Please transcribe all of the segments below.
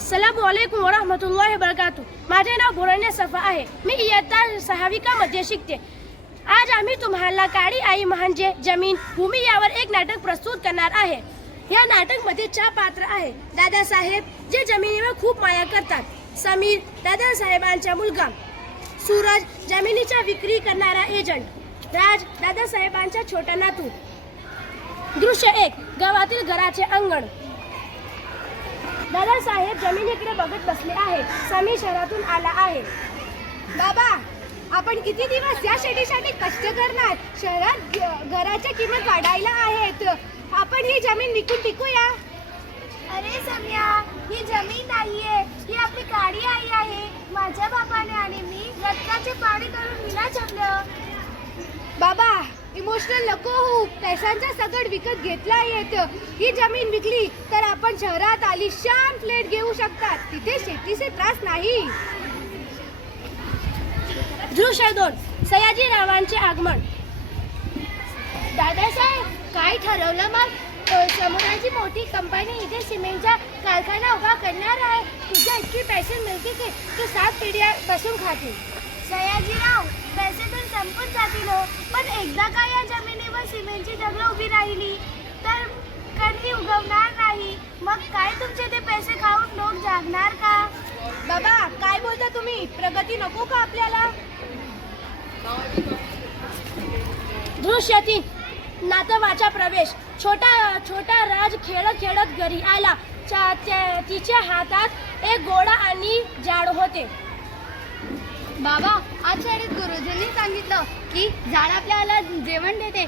अस्सलामु अलैकुम वरहमतुल्लाहि वबरकातुह। माझे नाव बोरण्या सफा आहे। मी इयत्ता 6वी मध्ये शिकते। आज आम्ही तुम्हाला काळी आई म्हणजे जमीन भूमी यावर एक नाटक प्रस्तुत करणार आहे। या नाटक मध्ये 4 पात्र आहे। दादासाहेब जे जमिनीवर खूप माया करतात, समीर दादासाहेबांचा मुलगा, सूरज जमिनीच्या विक्री करणारा एजंट, राज दादासाहेबांचा छोटा नातू। दृश्य 1 गावातील घराचे अंगण। दादासाहेब जमिनीकडे बघत बसले आहेत। समीर शहरातून आला आहे। बाबा, आपण किती दिवस या शेतीसाठी कष्ट करणार? शहरात घराच्या किंमत वाढायला आहेत। आपण ही जमीन विकून टिकूया। अरे सम्या, ही जमीन नाहीये, ही आपली काळी आई आहे। माझ्या बाबाने आणि मी रक्ताचे पाणी करून हिला जमलं। बाबा, इमोशनल नको हो। पैशांचा सगळ विकत घेतला येत। ही जमीन विकली तर आपण शहरात आलिशान फ्लॅट घेऊ शकतात। तिथे शेतीचे त्रास नाही। दृश्य 2 सयाजीरावांचे आगमन। दादासाहेब, काय ठरवलं मग? समुद्राची मोठी कंपनी इथे सिमेंटचा कारखाना उभा करणार आहे। तुझ्या इतके पैसे मिळतील की तू 7 पिढ्या बसून खातील। सयाजीराव, पैसे तर संपून जातील हो, पण एकदा का या जमिनीवर सिमेंटची दगड उभी राहिली तर कधी उगवणार नाही। मग काय तुमचे ते पैसे खाऊन लोक जागणार का? बाबा, काय बोलता तुम्ही? प्रगती नको का आपल्याला? दृश्य 3 नातवाचा प्रवेश। छोटा राज खेळत खेळत घरी आला। तिच्या हातात एक गोळा आणि झाड होते। बाबा, आज शाळेत गुरुजींनी सांगितलं की झाड आपल्याला जेवण देते,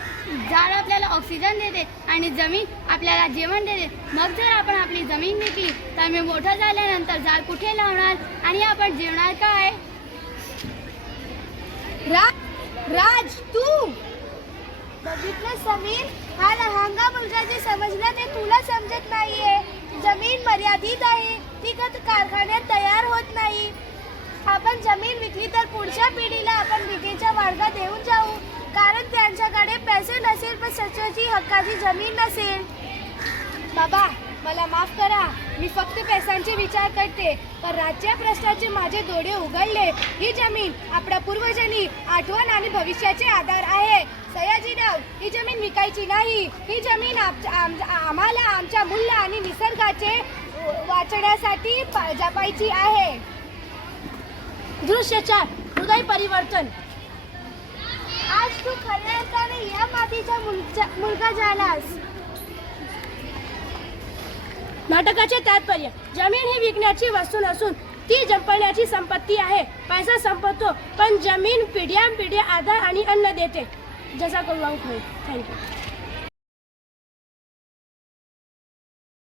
झाड आपल्याला ऑक्सिजन देते आणि जमीन आपल्याला जेवण देते। मग जर आपण आपली जमीन विकली तर मी मोठं झाल्यानंतर झाड कुठे लावणार आणि आपण जेवणार काय? राज, तू बघितलं समीर, हा लहानगा मुलगा जे समजलं ते तुला समजत नाहीये। जमीन मर्यादित आहे, ती कारखान्यात तयार होत नाही। आपण जमीन विकली तर पुढच्या पिढीला आपण विकेच्या वाडगा देऊन जाऊ, कारण त्यांच्याकडे पैसे नसेल पण स्वतःची हक्काची जमीन नसेल। बाबा, मला माफ करा। मी फक्त पैशांचे विचार करते, पण राज्य प्रश्नाचे माझे डोळे उघडले। ही जमीन आपल्या पूर्वजांनी आठवण आणि भविष्याचे आधार आहे। सयाजीराव, ही जमीन विकायची नाही। ही जमीन आम्हाला आमच्या मूल्य आणि निसर्गाचे वाचण्यासाठी जपायची आहे। दृश्य 4 हृदय परिवर्तन। आज तू खऱ्या अर्थाने या मातीचा मुलगा झालास। नाटकाचे तात्पर्य: जमीन ही विकण्याची वस्तू नसून ती जपण्याची संपत्ती आहे। पैसा संपतो, पण जमीन पिढ्यानपिढ्या आधार आणि अन्न देते। जजाकल्लाहु खैर। थँक्यू।